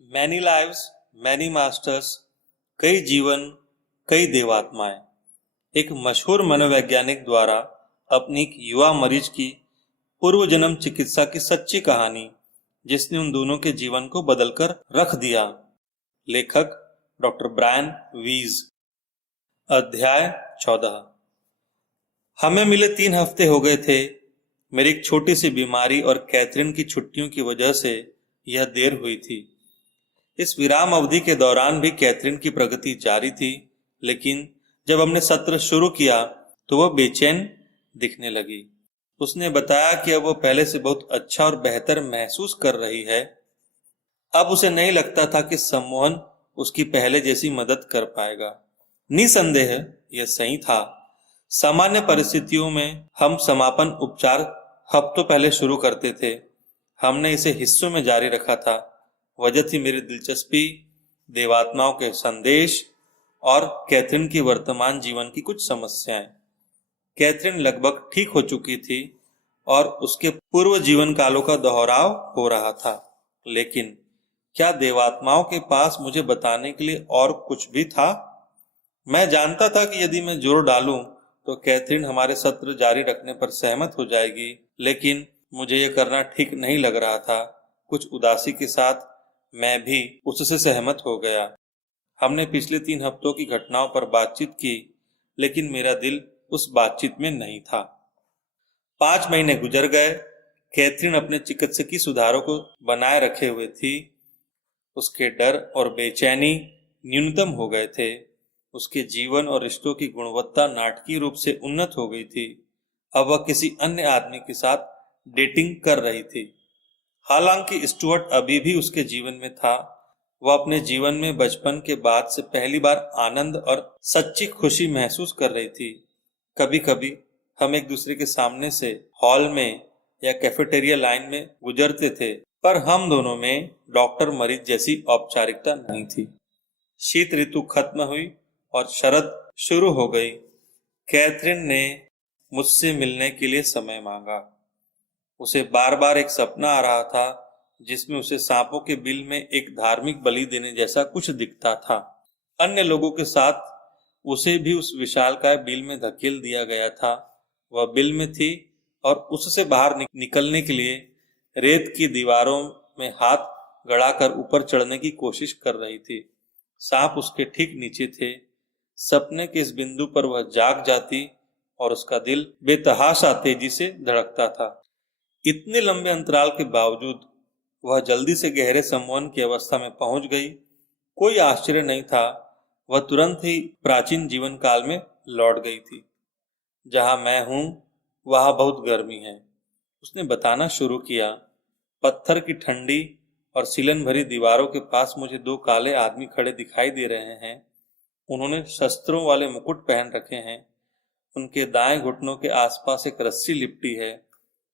Many lives many masters, कई जीवन कई देवात्माएं। एक मशहूर मनोवैज्ञानिक द्वारा अपनी एक युवा मरीज की पूर्व जन्म चिकित्सा की सच्ची कहानी, जिसने उन दोनों के जीवन को बदलकर रख दिया। लेखक डॉक्टर ब्रायन वीज। अध्याय 14। हमें मिले 3 हफ्ते हो गए थे। मेरी एक छोटी सी बीमारी और कैथरीन की छुट्टियों की वजह से यह देर हुई थी। इस विराम अवधि के दौरान भी कैथरीन की प्रगति जारी थी, लेकिन जब हमने सत्र शुरू किया तो वह बेचैन दिखने लगी। उसने बताया कि अब वह पहले से बहुत अच्छा और बेहतर महसूस कर रही है। अब उसे नहीं लगता था कि सम्मोहन उसकी पहले जैसी मदद कर पाएगा। निसंदेह यह सही था। सामान्य परिस्थितियों में हम समापन उपचार हफ्तों पहले शुरू करते थे। हमने इसे हिस्सों में जारी रखा था। वजह थी मेरी दिलचस्पी, देवात्माओं के संदेश और कैथरीन की वर्तमान जीवन की कुछ समस्याएं। कैथरीन लगभग ठीक हो चुकी थी और उसके पूर्व जीवन कालों का दोहराव हो रहा था, लेकिन क्या देवात्माओं के पास मुझे बताने के लिए और कुछ भी था? मैं जानता था कि यदि मैं जोर डालूं तो कैथरीन हमारे सत्र जारी रखने पर सहमत हो जाएगी, लेकिन मुझे यह करना ठीक नहीं लग रहा था। कुछ उदासी के साथ मैं भी उससे सहमत हो गया। हमने पिछले 3 हफ्तों की घटनाओं पर बातचीत की, लेकिन मेरा दिल उस बातचीत में नहीं था। 5 महीने गुजर गए। कैथरीन अपने चिकित्सकीय सुधारों को बनाए रखे हुए थी। उसके डर और बेचैनी न्यूनतम हो गए थे। उसके जीवन और रिश्तों की गुणवत्ता नाटकीय रूप से उन्नत हो गई थी। अब वह किसी अन्य आदमी के साथ डेटिंग कर रही थी। हालांकि स्टुअर्ट अभी भी उसके जीवन में था। वह अपने जीवन में बचपन के बाद से पहली बार आनंद और सच्ची खुशी महसूस कर रही थी। कभी कभी हम एक दूसरे के सामने से हॉल में या कैफेटेरिया लाइन में गुजरते थे, पर हम दोनों में डॉक्टर मरीज जैसी औपचारिकता नहीं थी। शीत ऋतु खत्म हुई और शरद शुरू हो गई। कैथरीन ने मुझसे मिलने के लिए समय मांगा। उसे बार बार एक सपना आ रहा था जिसमें उसे सांपों के बिल में एक धार्मिक बलि देने जैसा कुछ दिखता था। अन्य लोगों के साथ उसे भी उस विशालकाय बिल में धकेल दिया गया था। वह बिल में थी और उससे बाहर निकलने के लिए रेत की दीवारों में हाथ गड़ाकर ऊपर चढ़ने की कोशिश कर रही थी। सांप उसके ठीक नीचे थे। सपने के इस बिंदु पर वह जाग जाती और उसका दिल बेतहाशा तेजी से धड़कता था। इतने लंबे अंतराल के बावजूद वह जल्दी से गहरे सम्मोहन की अवस्था में पहुंच गई। कोई आश्चर्य नहीं था, वह तुरंत ही प्राचीन जीवन काल में लौट गई थी। जहां मैं हूं वहां बहुत गर्मी है, उसने बताना शुरू किया। पत्थर की ठंडी और सीलन भरी दीवारों के पास मुझे 2 काले आदमी खड़े दिखाई दे रहे हैं। उन्होंने शस्त्रों वाले मुकुट पहन रखे हैं। उनके दाएं घुटनों के आसपास एक रस्सी लिपटी है।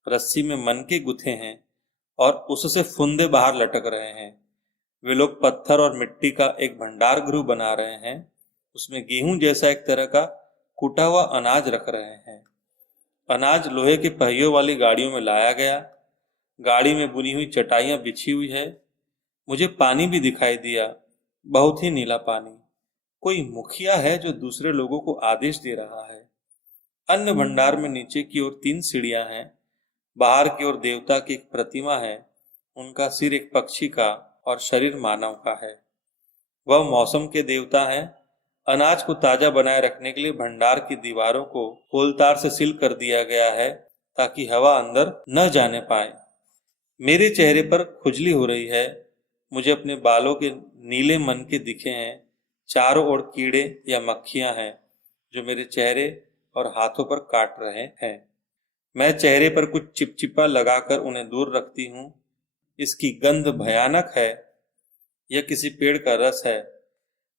रस्सी में मनके गुथे हैं और उससे फुंदे बाहर लटक रहे हैं। वे लोग पत्थर और मिट्टी का एक भंडार गृह बना रहे हैं। उसमें गेहूं जैसा एक तरह का कूटा हुआ अनाज रख रहे हैं। अनाज लोहे के पहियों वाली गाड़ियों में लाया गया। गाड़ी में बुनी हुई चटाइयां बिछी हुई है। मुझे पानी भी दिखाई दिया, बहुत ही नीला पानी। कोई मुखिया है जो दूसरे लोगों को आदेश दे रहा है। अन्य भंडार में नीचे की ओर 3 सीढ़ियां हैं। बाहर की ओर देवता की एक प्रतिमा है। उनका सिर एक पक्षी का और शरीर मानव का है। वह मौसम के देवता हैं। अनाज को ताजा बनाए रखने के लिए भंडार की दीवारों को कोलतार से सील कर दिया गया है ताकि हवा अंदर न जाने पाए। मेरे चेहरे पर खुजली हो रही है। मुझे अपने बालों के नीले मनके दिखे हैं। चारों ओर कीड़े या मक्खियां हैं जो मेरे चेहरे और हाथों पर काट रहे हैं। मैं चेहरे पर कुछ चिपचिपा लगाकर उन्हें दूर रखती हूँ। इसकी गंध भयानक है। यह किसी पेड़ का रस है।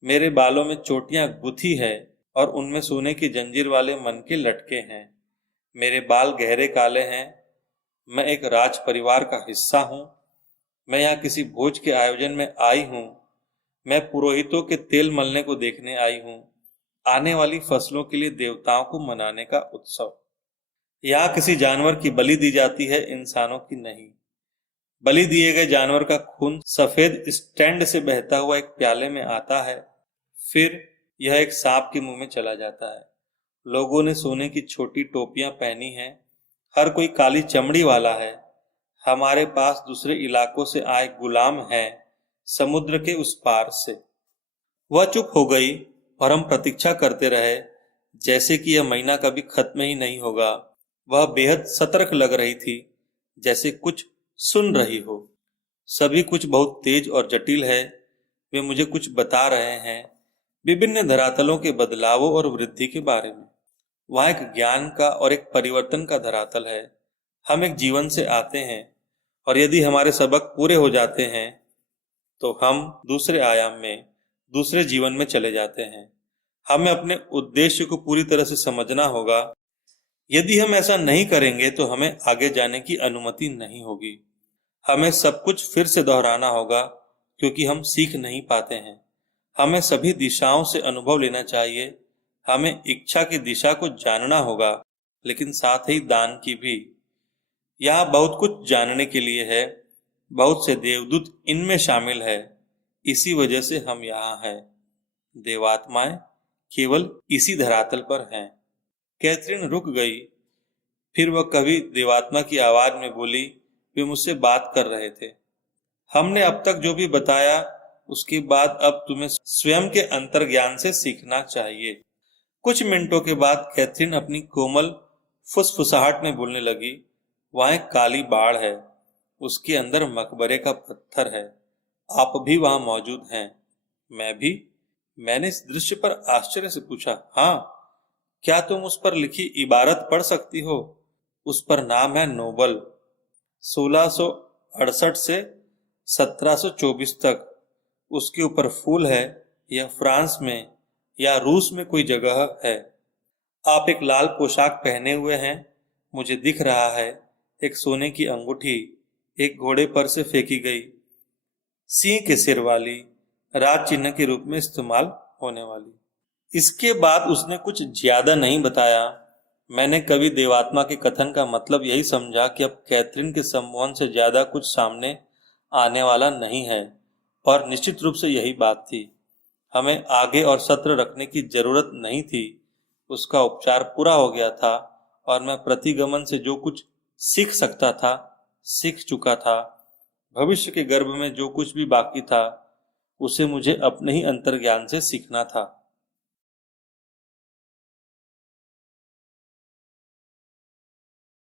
मेरे बालों में चोटियां गुथी है और उनमें सोने की जंजीर वाले मनके लटके हैं। मेरे बाल गहरे काले हैं। मैं एक राज परिवार का हिस्सा हूँ। मैं यहाँ किसी भोज के आयोजन में आई हूँ। मैं पुरोहितों के तेल मलने को देखने आई हूँ। आने वाली फसलों के लिए देवताओं को मनाने का उत्सव। यहाँ किसी जानवर की बलि दी जाती है, इंसानों की नहीं। बलि दिए गए जानवर का खून सफेद स्टैंड से बहता हुआ एक प्याले में आता है, फिर यह एक सांप के मुंह में चला जाता है। लोगों ने सोने की छोटी टोपियां पहनी हैं, हर कोई काली चमड़ी वाला है। हमारे पास दूसरे इलाकों से आए गुलाम हैं, समुद्र के उस पार से। वह चुप हो गई और हम प्रतीक्षा करते रहे, जैसे कि यह महीना कभी खत्म ही नहीं होगा। वह बेहद सतर्क लग रही थी, जैसे कुछ सुन रही हो। सभी कुछ बहुत तेज और जटिल है। वे मुझे कुछ बता रहे हैं, विभिन्न धरातलों के बदलावों और वृद्धि के बारे में। वहाँ एक ज्ञान का और एक परिवर्तन का धरातल है। हम एक जीवन से आते हैं और यदि हमारे सबक पूरे हो जाते हैं तो हम दूसरे आयाम में, दूसरे जीवन में चले जाते हैं। हमें अपने उद्देश्य को पूरी तरह से समझना होगा। यदि हम ऐसा नहीं करेंगे तो हमें आगे जाने की अनुमति नहीं होगी। हमें सब कुछ फिर से दोहराना होगा क्योंकि हम सीख नहीं पाते हैं। हमें सभी दिशाओं से अनुभव लेना चाहिए। हमें इच्छा की दिशा को जानना होगा, लेकिन साथ ही दान की भी। यहाँ बहुत कुछ जानने के लिए है। बहुत से देवदूत इनमें शामिल है। इसी वजह से हम यहाँ हैं। देवात्माएं केवल इसी धरातल पर हैं। कैथरीन रुक गई। फिर वह कवि देवात्मा की आवाज में बोली, वे मुझसे बात कर रहे थे। हमने अब तक जो भी बताया उसके बाद अब तुम्हें स्वयं के अंतर्ज्ञान से सीखना चाहिए। कुछ मिनटों के बाद कैथरीन अपनी कोमल फुसफुसाहट में बोलने लगी, वहां एक काली बाड़ है, उसके अंदर मकबरे का पत्थर है। आप भी वहां मौजूद हैं। मैं भी। मैंने इस दृश्य पर आश्चर्य से पूछा, हाँ, क्या तुम उस पर लिखी इबारत पढ़ सकती हो? उस पर नाम है नोबल। 1668 से 1724 तक। उसके ऊपर फूल है। यह फ्रांस में या रूस में कोई जगह है। आप एक लाल पोशाक पहने हुए हैं, मुझे दिख रहा है। एक सोने की अंगूठी एक घोड़े पर से फेंकी गई, सिंह के सिर वाली, राज चिन्ह के रूप में इस्तेमाल होने वाली। इसके बाद उसने कुछ ज्यादा नहीं बताया। मैंने कवि देवात्मा के कथन का मतलब यही समझा कि अब कैथरीन के संबोधन से ज्यादा कुछ सामने आने वाला नहीं है, और निश्चित रूप से यही बात थी। हमें आगे और सत्र रखने की जरूरत नहीं थी। उसका उपचार पूरा हो गया था और मैं प्रतिगमन से जो कुछ सीख सकता था सीख चुका था। भविष्य के गर्भ में जो कुछ भी बाकी था उसे मुझे अपने ही अंतर्ज्ञान से सीखना था।